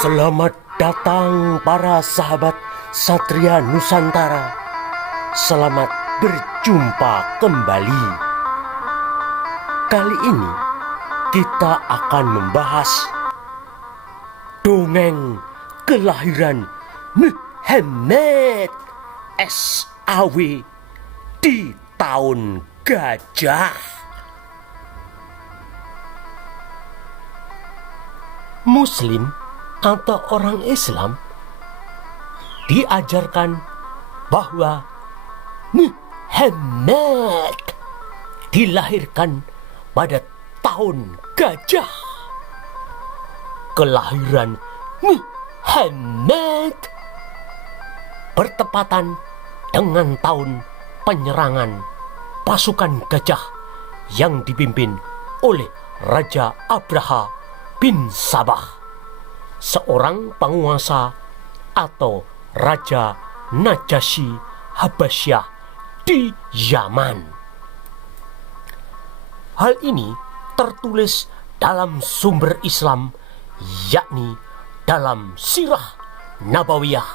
Selamat datang para sahabat Satria Nusantara. Selamat berjumpa kembali. Kali ini kita akan membahas dongeng kelahiran Muhammad SAW di tahun gajah. Muslim atau orang Islam diajarkan bahwa Muhammad dilahirkan pada tahun gajah. Kelahiran Muhammad bertepatan dengan tahun penyerangan pasukan gajah yang dipimpin oleh Raja Abraha bin Sabah, seorang penguasa atau Raja Najasyi Habasyah di Yaman. Hal ini tertulis dalam sumber Islam, yakni dalam Sirah Nabawiyah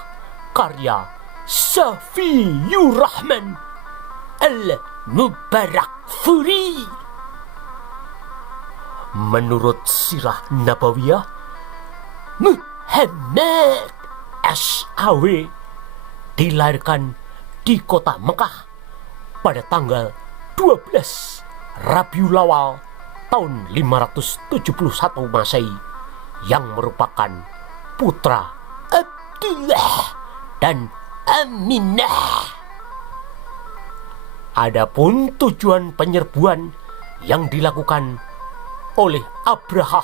karya Safiyur Rahman Al-Mubarakfuri. Menurut Sirah Nabawiyah, Muhammad SAW dilahirkan di kota Mekah pada tanggal 12 Rabiul Awal tahun 571 Masehi, yang merupakan putra Abdullah dan Aminah. Adapun tujuan penyerbuan yang dilakukan oleh Abraha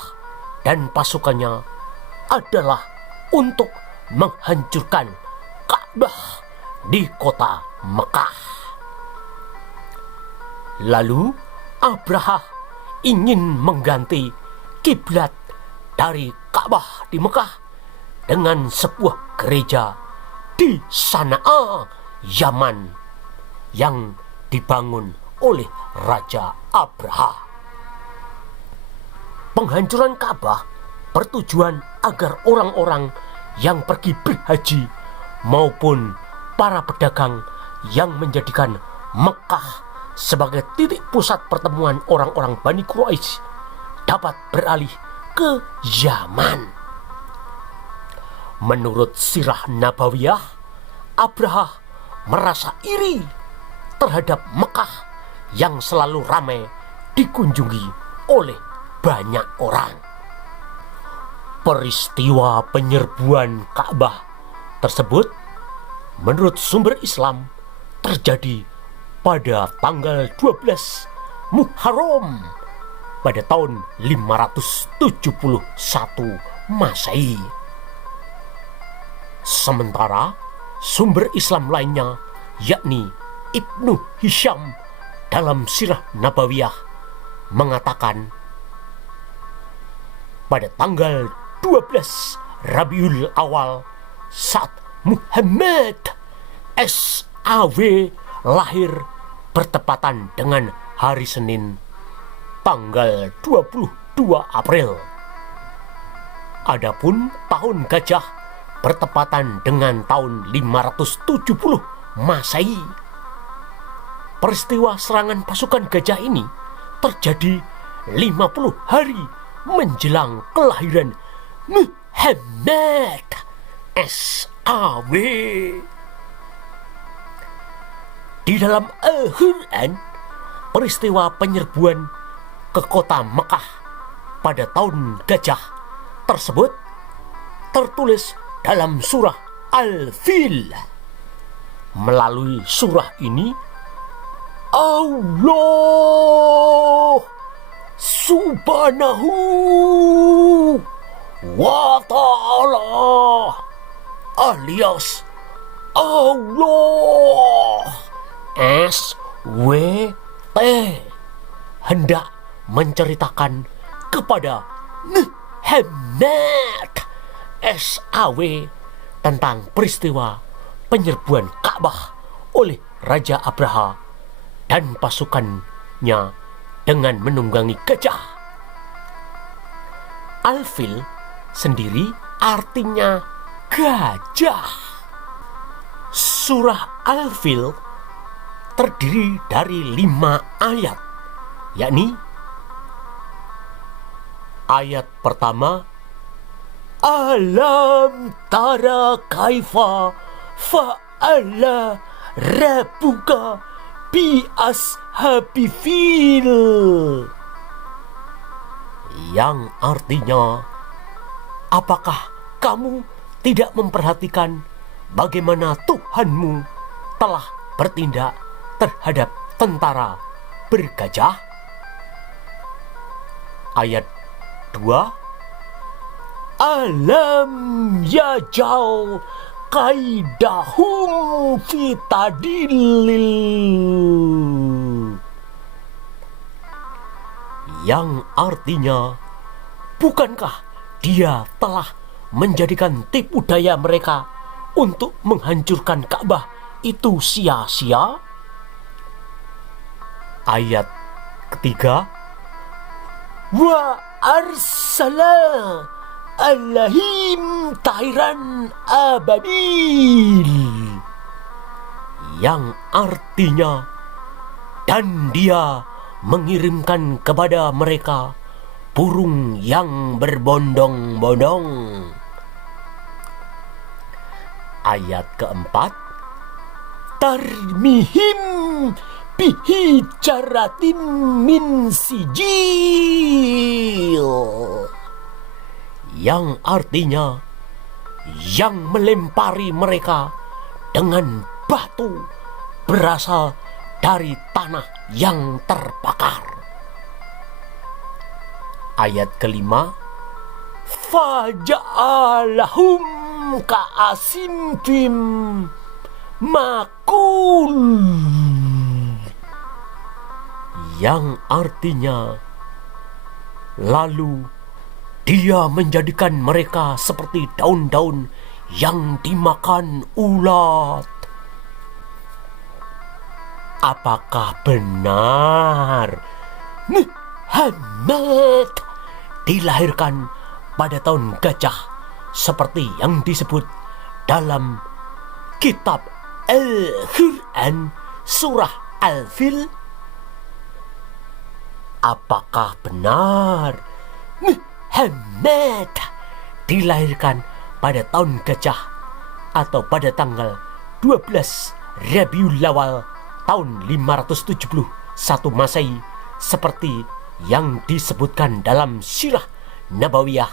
dan pasukannya adalah untuk menghancurkan Ka'bah di kota Mekah. Lalu Abraha ingin mengganti kiblat dari Ka'bah di Mekah dengan sebuah gereja di Sana'a, Yaman, yang dibangun oleh Raja Abraha. Penghancuran Ka'bah bertujuan agar orang-orang yang pergi berhaji maupun para pedagang yang menjadikan Mekah sebagai titik pusat pertemuan orang-orang Bani Quraisy dapat beralih ke Yaman. Menurut Sirah Nabawiyah, Abraha merasa iri terhadap Mekah yang selalu ramai dikunjungi oleh banyak orang. Peristiwa penyerbuan Ka'bah tersebut menurut sumber Islam terjadi pada tanggal 12 Muharram pada tahun 571 Masehi. Sementara sumber Islam lainnya, yakni Ibnu Hisham dalam Sirah Nabawiyah, mengatakan pada tanggal 12 Rabiul Awal saat Muhammad SAW lahir bertepatan dengan hari Senin tanggal 22 April. Adapun tahun gajah bertepatan dengan tahun 570 Masehi. Peristiwa serangan pasukan gajah ini terjadi 50 hari menjelang kelahiran Muhammad SAW. Di dalam Al-Quran, peristiwa penyerbuan ke kota Mekah pada tahun gajah tersebut tertulis dalam surah Al-Fil. Melalui surah ini, Allah Subhanahu wa ta'ala alias Allah SWT hendak menceritakan kepada Muhammad SAW tentang peristiwa penyerbuan Ka'bah oleh Raja Abraha dan pasukannya dengan menunggangi gajah. Al-Fil sendiri artinya gajah. Surah Al-Fil terdiri dari 5 ayat, yakni ayat pertama, Alam tara kaifa fa'ala rabbuka bi ashabi fil, yang artinya, apakah kamu tidak memperhatikan bagaimana Tuhanmu telah bertindak terhadap tentara bergajah? Ayat 2, Alam yajal kaidahum fitadilil, yang artinya, bukankah dia telah menjadikan tipu daya mereka untuk menghancurkan Ka'bah itu sia-sia? Ayat ketiga, wa arsala Allahim tairan ababil, yang artinya, dan dia mengirimkan kepada mereka burung yang berbondong-bondong. Ayat keempat, tarmihim bihijaratin min sijil, yang artinya, yang melempari mereka dengan batu berasal dari tanah yang terbakar. Ayat kelima, faja'alahum ka'asimfim makul, yang artinya, lalu dia menjadikan mereka seperti daun-daun yang dimakan ulat. Apakah benar Muhammad dilahirkan pada tahun gajah seperti yang disebut dalam kitab Al-Quran surah Al-Fil? Apakah benar Muhammad dilahirkan pada tahun gajah atau pada tanggal 12 Rabiul Awal tahun 571 Masehi seperti yang disebutkan dalam Sirah Nabawiyah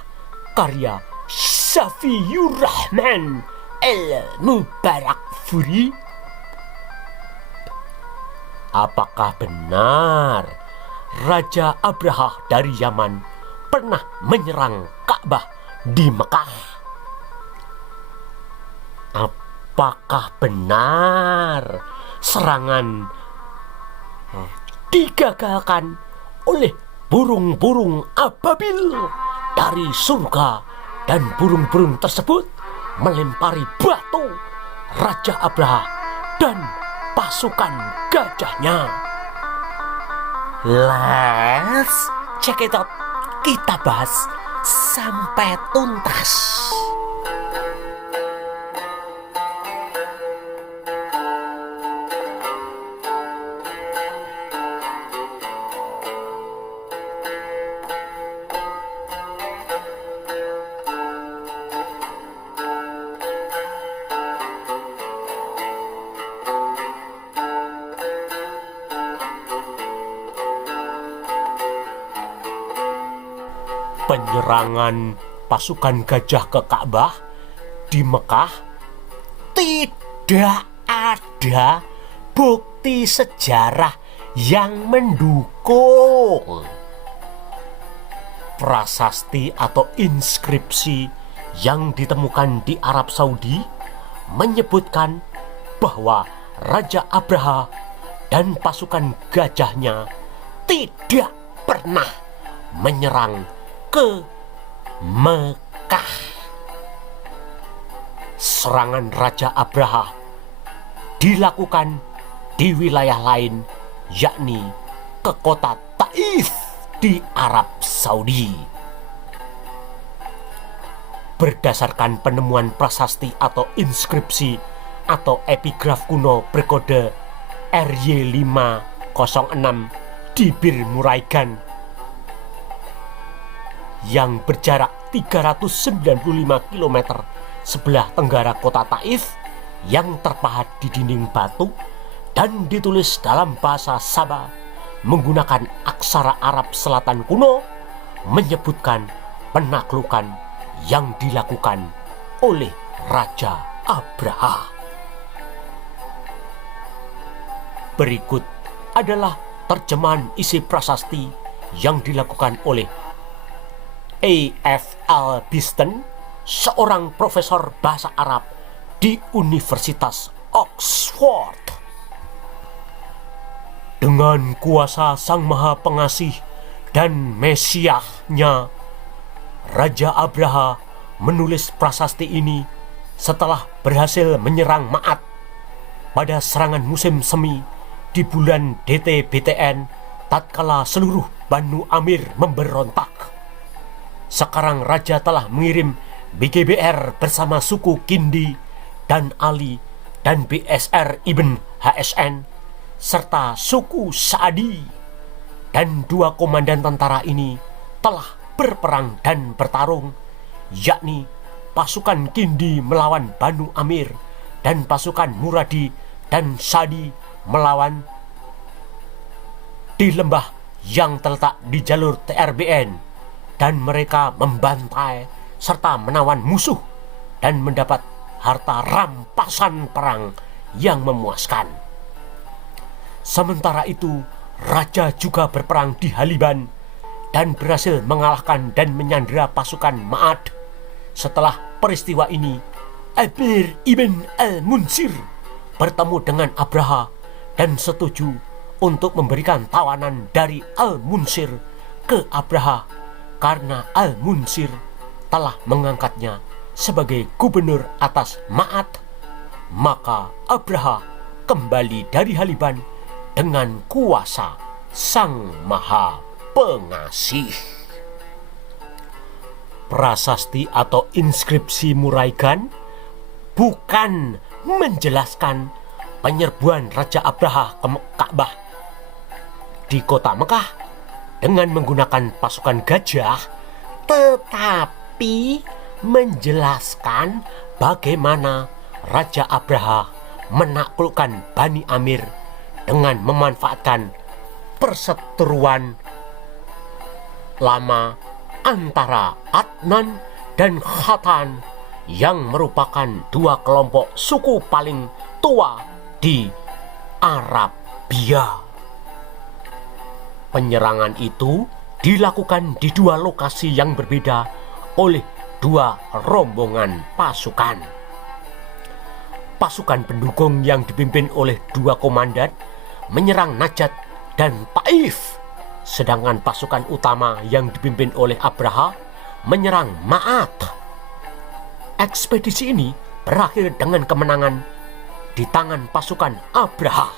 karya Safiyur Rahman Al-Mubarakfuri? Apakah benar Raja Abraha dari Yaman pernah menyerang Ka'bah di Mekah? Apakah benar serangan digagalkan oleh burung-burung ababil dari surga, dan burung-burung tersebut melempari batu Raja Abraha dan pasukan gajahnya? Let's check it out. Kita bahas sampai tuntas. Penyerangan pasukan gajah ke Ka'bah di Mekah tidak ada bukti sejarah yang mendukung. Prasasti atau inskripsi yang ditemukan di Arab Saudi menyebutkan bahwa Raja Abraha dan pasukan gajahnya tidak pernah menyerang ke Mekah. Serangan Raja Abraha dilakukan di wilayah lain, yakni ke kota Taif di Arab Saudi. berdasarkan penemuan prasasti atau inskripsi atau epigraf kuno berkode RY506 di Bir Muraigan yang berjarak 395 km sebelah tenggara kota Taif, yang terpahat di dinding batu dan ditulis dalam bahasa Saba menggunakan aksara Arab Selatan kuno, menyebutkan penaklukan yang dilakukan oleh Raja Abraha. Berikut adalah terjemahan isi prasasti yang dilakukan oleh A.F. Albistein, seorang profesor bahasa Arab di Universitas Oxford. Dengan kuasa Sang Maha Pengasih dan Mesiahnya, Raja Abraha menulis prasasti ini setelah berhasil menyerang Ma'at pada serangan musim semi di bulan DT-BTN tatkala seluruh Banu Amir memberontak. Sekarang Raja telah mengirim BGBR bersama suku Kindi dan Ali dan BSR Ibn HSN serta suku Sa'adi, dan dua komandan tentara ini telah berperang dan bertarung, yakni pasukan Kindi melawan Banu Amir dan pasukan Muradi dan Sa'di melawan di lembah yang terletak di jalur TRBN, dan mereka membantai serta menawan musuh dan mendapat harta rampasan perang yang memuaskan. Sementara itu, Raja juga berperang di Haliban dan berhasil mengalahkan dan menyandera pasukan Ma'ad. Setelah peristiwa ini, Amir ibn al-Munsir bertemu dengan Abraha dan setuju untuk memberikan tawanan dari Al-Munsir ke Abraha karena Al-Munsir telah mengangkatnya sebagai gubernur atas Ma'ad. Maka Abraha kembali dari Haliban dengan kuasa Sang Maha Pengasih. Prasasti atau inskripsi Muraigan bukan menjelaskan penyerbuan Raja Abraha ke Ka'bah di kota Mekah dengan menggunakan pasukan gajah, tetapi menjelaskan bagaimana Raja Abraha menaklukkan Bani Amir dengan memanfaatkan perseteruan lama antara Adnan dan Khatan yang merupakan dua kelompok suku paling tua di Arabia. Penyerangan itu dilakukan di dua lokasi yang berbeda oleh dua rombongan pasukan. Pasukan pendukung yang dipimpin oleh dua komandan menyerang Najat dan Taif, sedangkan pasukan utama yang dipimpin oleh Abraha menyerang Ma'at. Ekspedisi ini berakhir dengan kemenangan di tangan pasukan Abraha.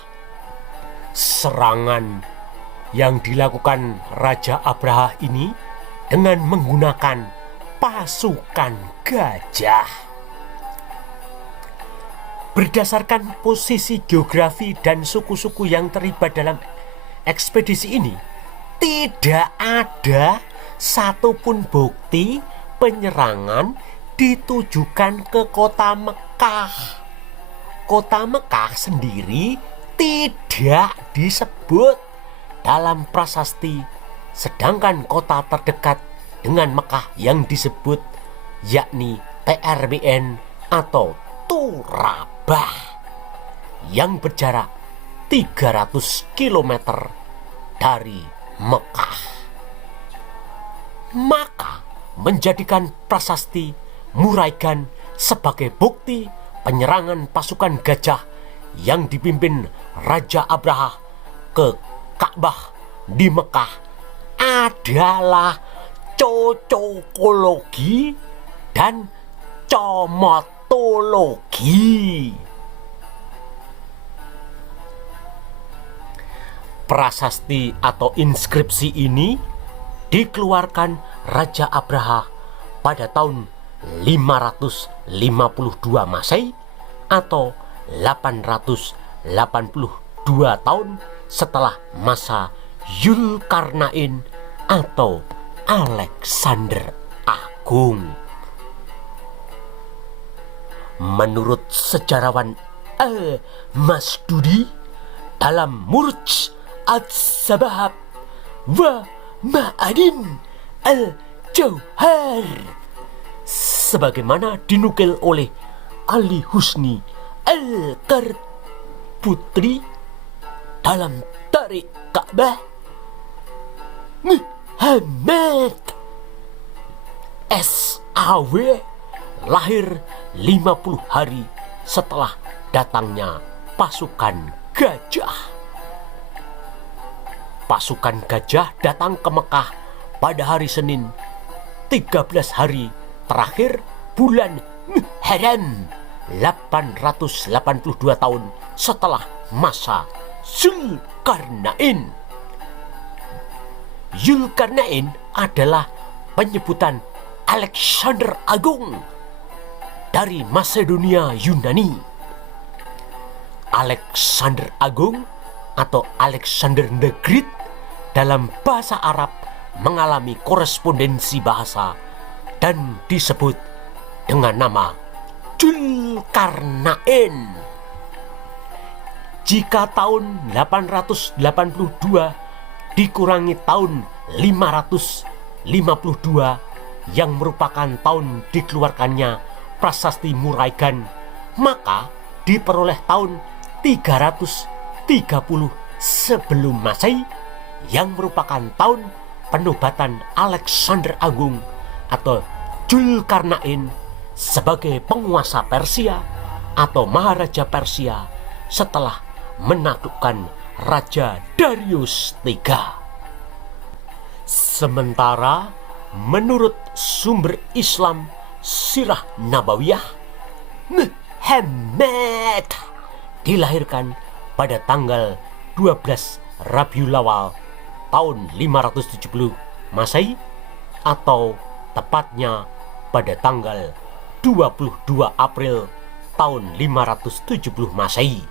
Serangan yang dilakukan Raja Abraha ini dengan menggunakan pasukan gajah. Berdasarkan posisi geografi dan suku-suku yang terlibat dalam ekspedisi ini, tidak ada satupun bukti penyerangan ditujukan ke kota Mekah. Kota Mekah sendiri tidak disebut dalam prasasti, sedangkan kota terdekat dengan Mekah yang disebut yakni TRBN atau Turabah yang berjarak 300 km dari Mekah. Maka menjadikan prasasti Muraigan sebagai bukti penyerangan pasukan gajah yang dipimpin Raja Abraha ke Ka'bah di Mekah adalah cocokologi dan comotologi. Prasasti atau inskripsi ini dikeluarkan Raja Abraha pada tahun 552 Masehi atau 882 tahun setelah masa Zulkarnain atau Alexander Agung. Menurut sejarawan Al-Masdudi dalam Murj Ats-Sabahab wa Ma'adin Al-Jauhar, sebagaimana dinukil oleh Ali Husni Al-Karputri dalam Tarik Ka'bah, Muhammad SAW lahir 50 hari setelah datangnya pasukan gajah. Pasukan gajah datang ke Mekah pada hari Senin 13 hari terakhir bulan Muharram 882 tahun setelah masa Zulkarnain. Zulkarnain adalah penyebutan Alexander Agung dari Masedonia Yunani. Alexander Agung atau Alexander the Great dalam bahasa Arab mengalami korespondensi bahasa dan disebut dengan nama Zulkarnain. Jika tahun 882 dikurangi tahun 552 yang merupakan tahun dikeluarkannya prasasti Muraigan, maka diperoleh tahun 330 sebelum Masehi yang merupakan tahun penobatan Alexander Agung atau Zulkarnain sebagai penguasa Persia atau Maharaja Persia setelah menaklukkan Raja Darius III. Sementara menurut sumber Islam Sirah Nabawiyah, Muhammad dilahirkan pada tanggal 12 Rabiul Awal tahun 570 Masehi atau tepatnya pada tanggal 22 April tahun 570 Masehi.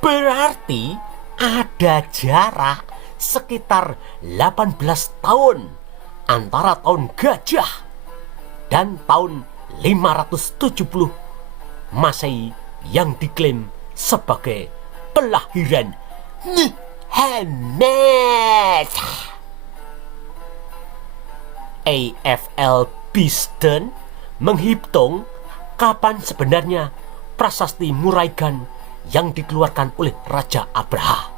Berarti ada jarak sekitar 18 tahun antara tahun gajah dan tahun 570 Masehi yang diklaim sebagai kelahiran Muhammad. A.F.L. Beeston menghitung kapan sebenarnya prasasti Muraigan yang dikeluarkan oleh Raja Abraha.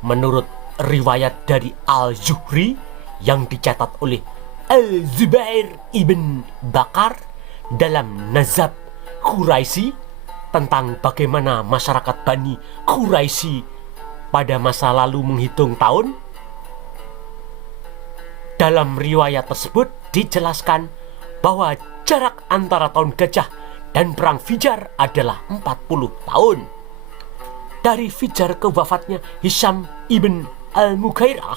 Menurut riwayat dari Al-Zuhri yang dicatat oleh Al-Zubair ibn Bakar dalam Nazab Quraisy tentang bagaimana masyarakat Bani Quraisy pada masa lalu menghitung tahun, dalam riwayat tersebut dijelaskan bahwa jarak antara tahun gajah dan perang Fijar adalah 40 tahun. Dari Fijar ke wafatnya Hisham ibn al-Mughairah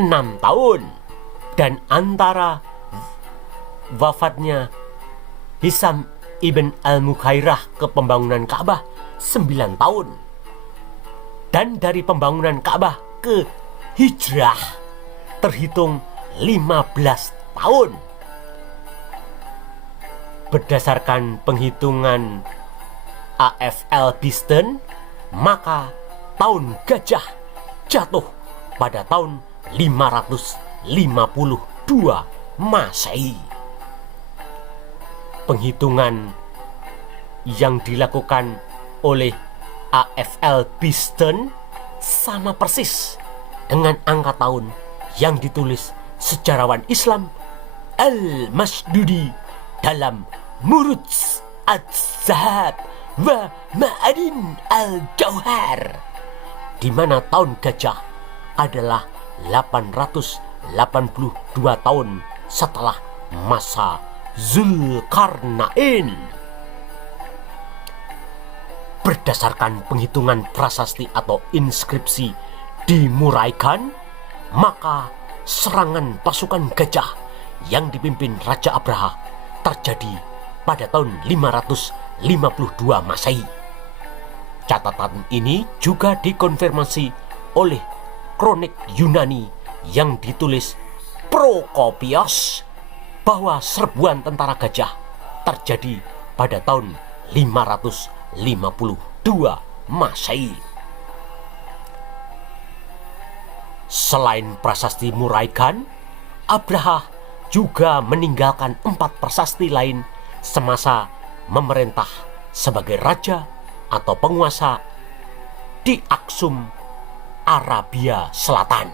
6 tahun. Dan antara wafatnya Hisham ibn al-Mughairah ke pembangunan Ka'bah 9 tahun. Dan dari pembangunan Ka'bah ke hijrah terhitung 15 tahun. Berdasarkan penghitungan A.F.L. Beeston, maka tahun gajah jatuh pada tahun 552 Masehi. Penghitungan yang dilakukan oleh A.F.L. Beeston sama persis dengan angka tahun yang ditulis sejarawan Islam Al-Masdudi dalam Murj Ats-Sabahab wa Ma'adin Al-Jauhar, di mana tahun gajah adalah 882 tahun setelah masa Zulkarnain. Berdasarkan penghitungan prasasti atau inskripsi di Muraigan, maka serangan pasukan gajah yang dipimpin Raja Abraha terjadi pada tahun 552 Masehi. Catatan ini juga dikonfirmasi oleh kronik Yunani yang ditulis Prokopios bahwa serbuan tentara gajah terjadi pada tahun 552 Masehi. Selain prasasti Muraigan, Abraha juga meninggalkan 4 prasasti lain semasa memerintah sebagai raja atau penguasa di Aksum, Arabia Selatan.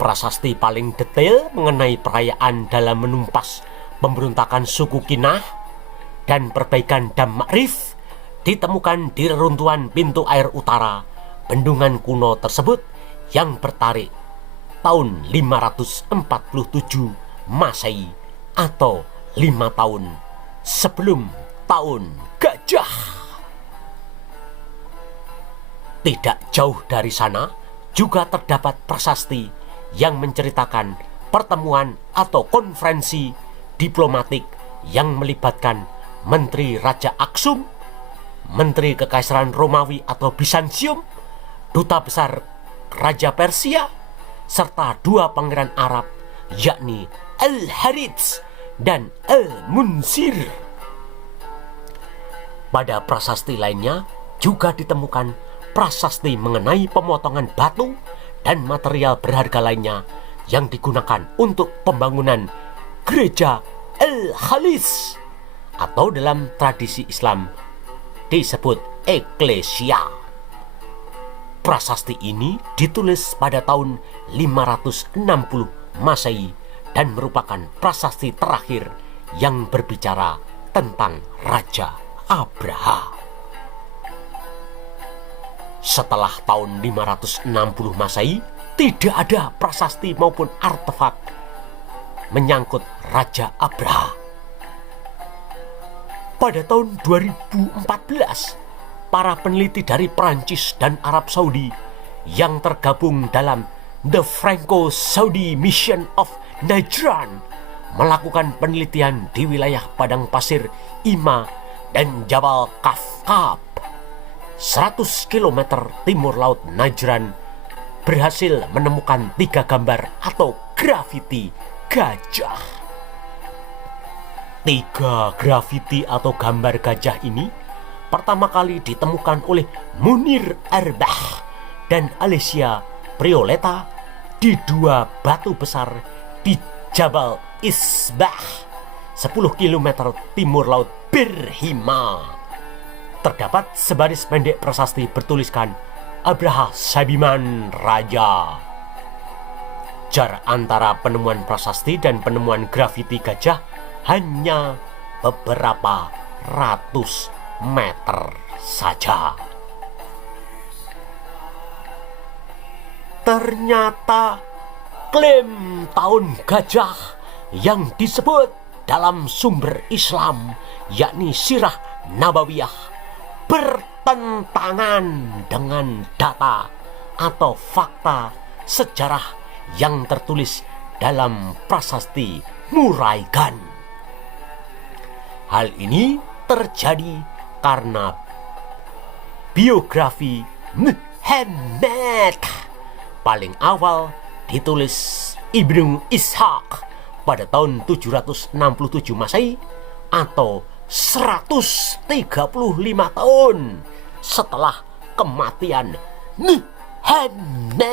Prasasti paling detail mengenai perayaan dalam menumpas pemberontakan suku Kinah dan perbaikan Dam Ma'rif ditemukan di reruntuhan pintu air utara bendungan kuno tersebut yang bertarik tahun 547 Masehi atau 5 tahun sebelum tahun gajah. Tidak jauh dari sana juga terdapat prasasti yang menceritakan pertemuan atau konferensi diplomatik yang melibatkan Menteri Raja Aksum, Menteri Kekaisaran Romawi atau Bizantium, Duta Besar Raja Persia, serta 2 pangeran Arab yakni Al-Harits dan Al-Munsir. Pada prasasti lainnya juga ditemukan prasasti mengenai pemotongan batu dan material berharga lainnya yang digunakan untuk pembangunan gereja Al-Khalis atau dalam tradisi Islam disebut eklesia. Prasasti ini ditulis pada tahun 560 Masehi dan merupakan prasasti terakhir yang berbicara tentang Raja Abraha. Setelah tahun 560 Masehi, tidak ada prasasti maupun artefak menyangkut Raja Abraha. Pada tahun 2014, para peneliti dari Prancis dan Arab Saudi yang tergabung dalam The Franco-Saudi Mission of Najran melakukan penelitian di wilayah padang pasir Ima dan Jabal Kafkab 100 km timur laut Najran, berhasil menemukan 3 gambar atau grafiti gajah. 3 grafiti atau gambar gajah ini pertama kali ditemukan oleh Munir Arbah dan Alicia Prioleta di 2 batu besar di Jabal Isbah 10 km timur laut Birhima. Terdapat sebaris pendek prasasti bertuliskan Abraha Sabiman Raja. Jarak antara penemuan prasasti dan penemuan grafiti gajah hanya beberapa ratus meter saja. Ternyata klaim tahun gajah yang disebut dalam sumber Islam yakni Sirah Nabawiyah bertentangan dengan data atau fakta sejarah yang tertulis dalam prasasti Muraigan. Hal ini terjadi karena biografi Muhammad paling awal ditulis Ibnu Ishaq pada tahun 767 Masehi atau 135 tahun setelah kematian Muhammad.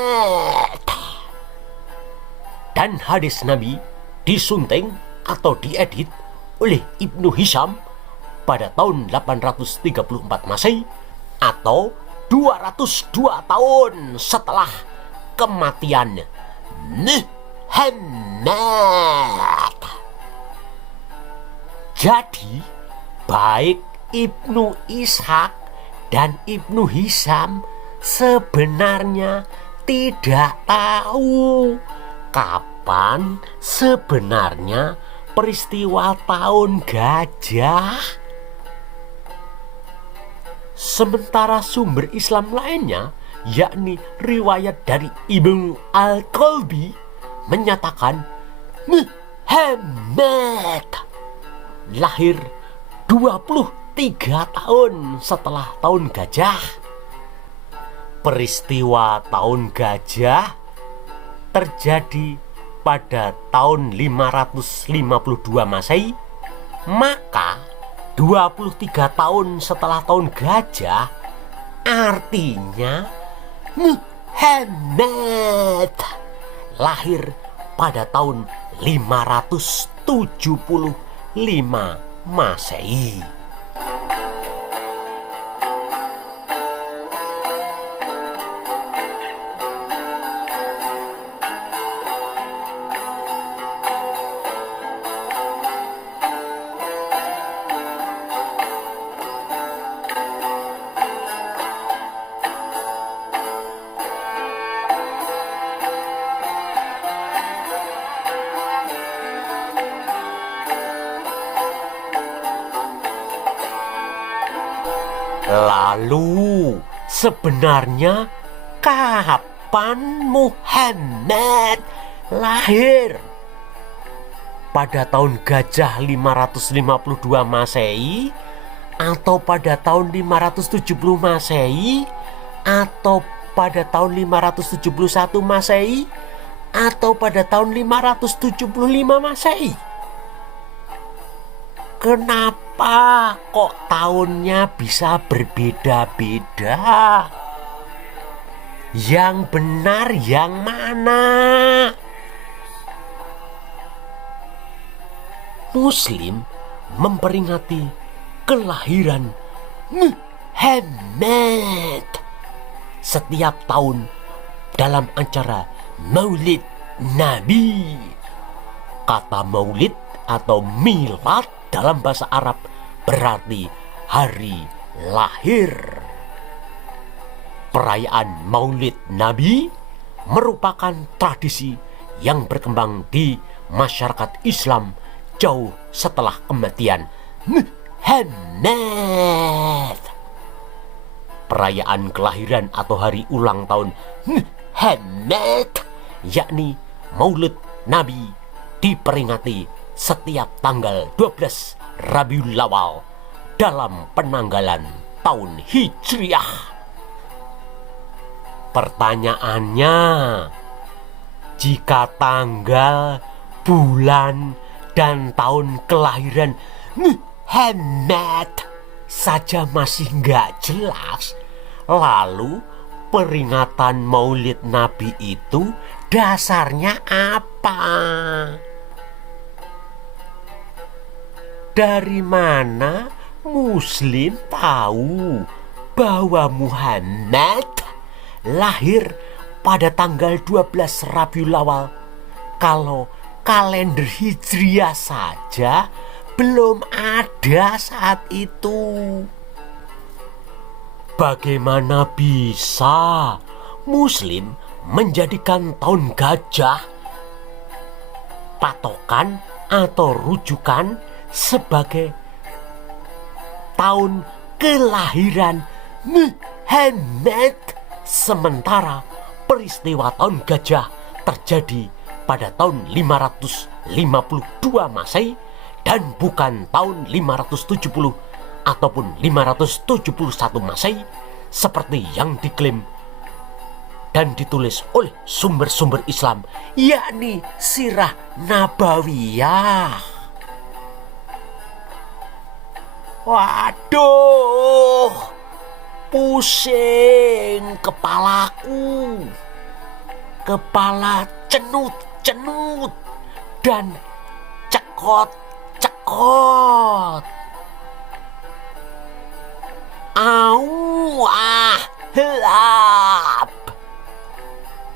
Dan hadis Nabi disunting atau diedit oleh Ibnu Hisham pada tahun 834 Masehi atau 202 tahun setelah kematian Muhammad. Jadi baik Ibnu Ishaq dan Ibnu Hisham sebenarnya tidak tahu kapan sebenarnya peristiwa tahun gajah. Sementara sumber Islam lainnya, yakni riwayat dari Ibnu Al-Qalbi, menyatakan Muhammad lahir 23 tahun setelah tahun gajah. Peristiwa tahun gajah terjadi pada tahun 552 Masehi. Maka 23 tahun setelah tahun gajah artinya Muhammad lahir pada tahun 575 Masehi. Lalu sebenarnya kapan Muhammad lahir? Pada tahun gajah 552 Masehi, atau pada tahun 570 Masehi, atau pada tahun 571 Masehi, atau pada tahun 575 Masehi? Kenapa kok tahunnya bisa berbeda-beda? Yang benar yang mana? Muslim memperingati kelahiran Muhammad setiap tahun dalam acara Maulid Nabi. Kata maulid atau milad dalam bahasa Arab berarti hari lahir. Perayaan Maulid Nabi merupakan tradisi yang berkembang di masyarakat Islam jauh setelah kematian Muhammad. Perayaan kelahiran atau hari ulang tahun Muhammad, yakni Maulid Nabi, diperingati setiap tanggal 12 Rabiul Awal dalam penanggalan tahun Hijriah. Pertanyaannya, jika tanggal, bulan, dan tahun kelahiran Muhammad saja masih nggak jelas, lalu peringatan Maulid Nabi itu dasarnya apa? Dari mana Muslim tahu bahwa Muhammad lahir pada tanggal 12 Rabiul Awal kalau kalender Hijriah saja belum ada saat itu? Bagaimana bisa Muslim menjadikan tahun gajah patokan atau rujukan sebagai tahun kelahiran Muhammad, sementara peristiwa tahun gajah terjadi pada tahun 552 Masehi dan bukan tahun 570 ataupun 571 Masehi seperti yang diklaim dan ditulis oleh sumber-sumber Islam, yakni Sirah Nabawiyah. Waduh, pusing kepalaku. Kepala cenut-cenut dan cekot-cekot. Helap.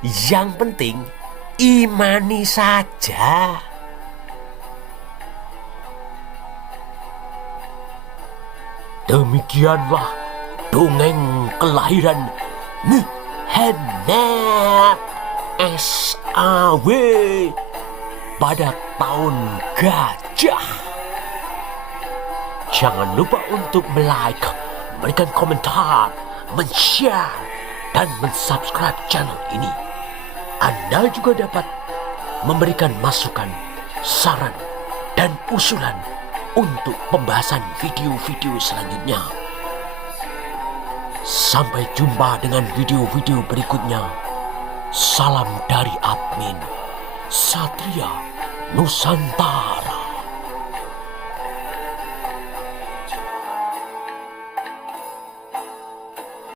Yang penting imani saja. Demikianlah dongeng kelahiran Muhammad SAW pada tahun gajah. Jangan lupa untuk like, memberikan komentar, men-share, dan men-subscribe channel ini. Anda juga dapat memberikan masukan saran, dan usulan untuk pembahasan video-video selanjutnya. Sampai jumpa dengan video-video berikutnya. Salam dari admin Satria Nusantara.